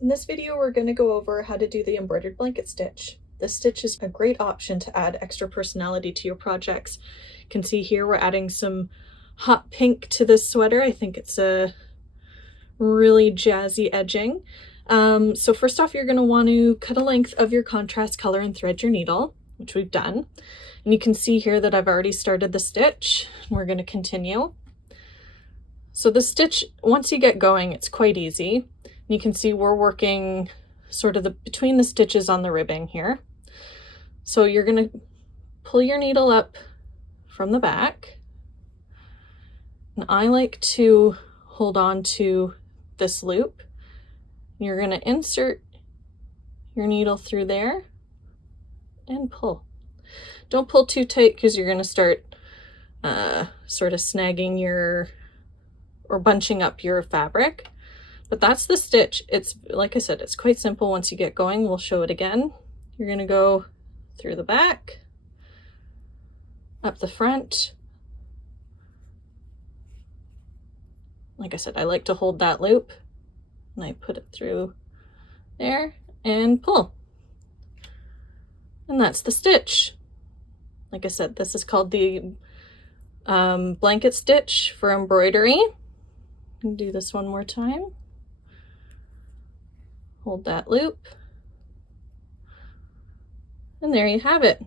In this video, we're going to go over how to do the embroidered blanket stitch. This stitch is a great option to add extra personality to your projects. You can see here we're adding some hot pink to this sweater. I think it's a really jazzy edging. So first off, you're going to want to cut a length of your contrast color and thread your needle, which we've done. And you can see here that I've already started the stitch. We're going to continue. So the stitch, once you get going, it's quite easy. You can see we're working sort of between the stitches on the ribbing here. So you're going to pull your needle up from the back. And I like to hold on to this loop. You're going to insert your needle through there and pull. Don't pull too tight because you're going to start sort of snagging or bunching up your fabric. But that's the stitch. It's, like I said, it's quite simple once you get going. We'll show it again. You're going to go through the back, up the front. Like I said, I like to hold that loop and I put it through there and pull. And that's the stitch. Like I said, this is called the blanket stitch for embroidery. I'll do this one more time. Hold that loop. And there you have it.